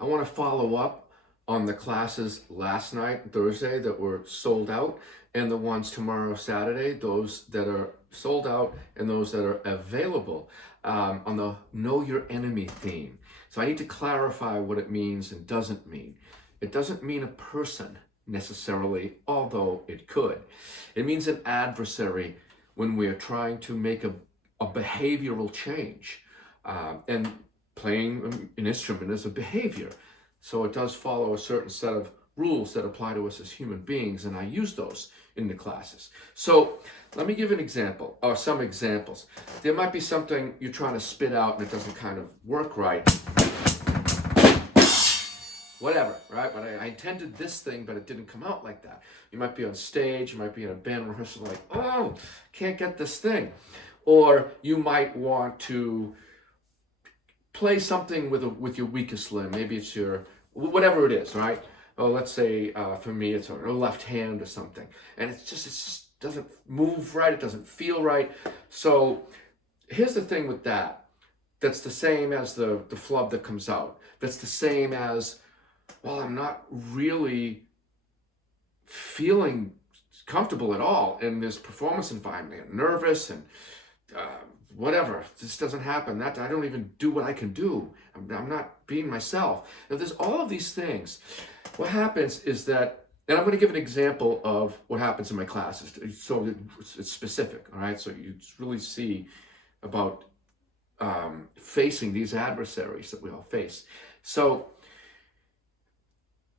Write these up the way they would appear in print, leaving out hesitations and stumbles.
I want to follow up on the classes last night, Thursday, that were sold out, and the ones tomorrow, Saturday, those that are sold out and those that are available on the Know Your Enemy theme. So I need to clarify what it means and doesn't mean. It doesn't mean a person necessarily, although it could. It means an adversary when we're trying to make a behavioral change. And playing an instrument is a behavior. So it does follow a certain set of rules that apply to us as human beings, and I use those in the classes. So let me give an example, or some examples. There might be something you're trying to spit out and it doesn't kind of work right. Whatever, right? But I intended this thing, but it didn't come out like that. You might be on stage, you might be in a band rehearsal, like, oh, can't get this thing. Or you might want to play something with your weakest limb. Maybe it's your, whatever it is, right? Oh, let's say for me it's a left hand or something. And it just doesn't move right, it doesn't feel right. So here's the thing with that. That's the same as the flub that comes out. That's the same as, well, I'm not really feeling comfortable at all in this performance environment. I'm nervous and whatever. This doesn't happen. That I don't even do what I can do. I'm not being myself. Now, there's all of these things. What happens is that, and I'm going to give an example of what happens in my classes, so it's specific. All right, so you really see about facing these adversaries that we all face. So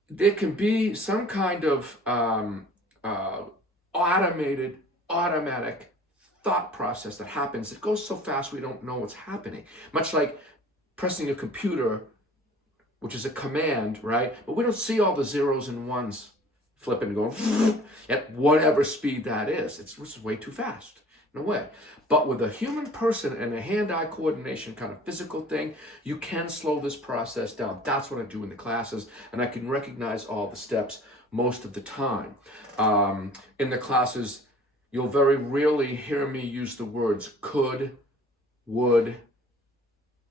there can be some kind of automatic thought process that happens. It goes so fast we don't know what's happening. Much like pressing a computer, which is a command, right? But we don't see all the zeros and ones flipping and going at whatever speed that is. It's way too fast. No way. But with a human person and a hand-eye coordination kind of physical thing, you can slow this process down. That's what I do in the classes, and I can recognize all the steps most of the time. In the classes, you'll very rarely hear me use the words could, would,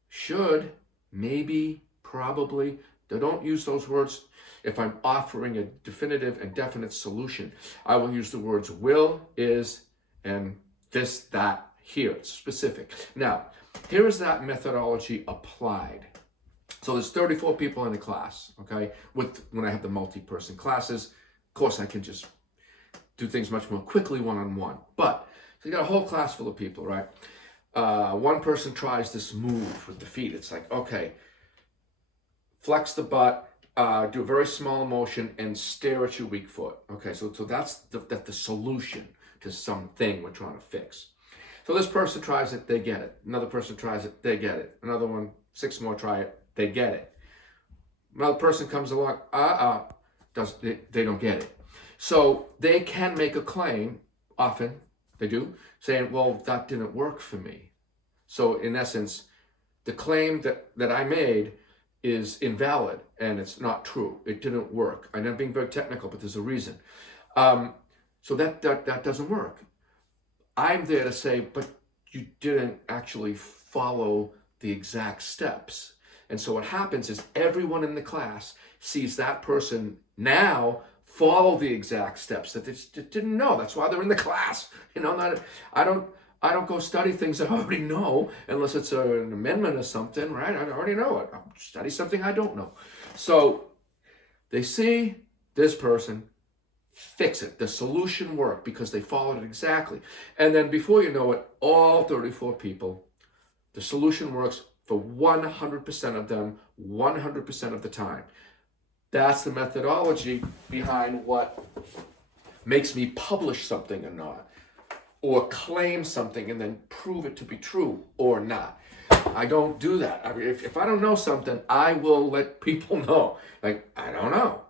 should, maybe, probably. I don't use those words if I'm offering a definitive and definite solution. I will use the words will, is, and this, that, here. It's specific. Now, here is that methodology applied. So there's 34 people in the class, okay? When I have the multi-person classes, of course I can just do things much more quickly one-on-one. But so you got a whole class full of people, right? One person tries this move with the feet. It's like, okay, flex the butt, do a very small motion, and stare at your weak foot. Okay, so that's the solution to something we're trying to fix. So this person tries it, they get it. Another person tries it, they get it. Another one, 6 more try it, they get it. Another person comes along, they don't get it. So they can make a claim, often they do, saying, well, that didn't work for me. So in essence, the claim that I made is invalid and it's not true. It didn't work. I'm not being very technical, but there's a reason. So that doesn't work. I'm there to say, but you didn't actually follow the exact steps. And so what happens is everyone in the class sees that person now follow the exact steps that they just didn't know. That's why they're in the class. You know, I don't go study things I already know unless it's an amendment or something, right? I already know it. I'll study something I don't know. So they see this person fix it. The solution worked because they followed it exactly. And then before you know it, all 34 people, the solution works for 100% of them, 100% of the time. That's the methodology behind what makes me publish something or not, or claim something and then prove it to be true or not. I don't do that. I mean, if I don't know something, I will let people know. Like, I don't know.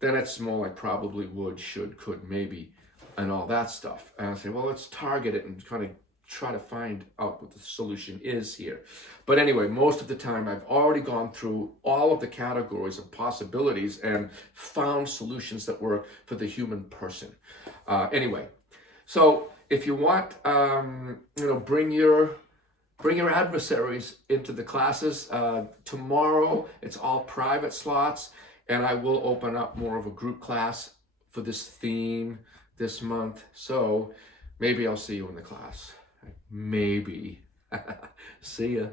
Then it's more like probably, would, should, could, maybe, and all that stuff. And I say, well, let's target it and kind of try to find out what the solution is here. But anyway, most of the time I've already gone through all of the categories of possibilities and found solutions that work for the human person. Anyway, so if you want, bring your Bring your adversaries into the classes. Tomorrow, it's all private slots, and I will open up more of a group class for this theme this month. So maybe I'll see you in the class. Maybe. See ya.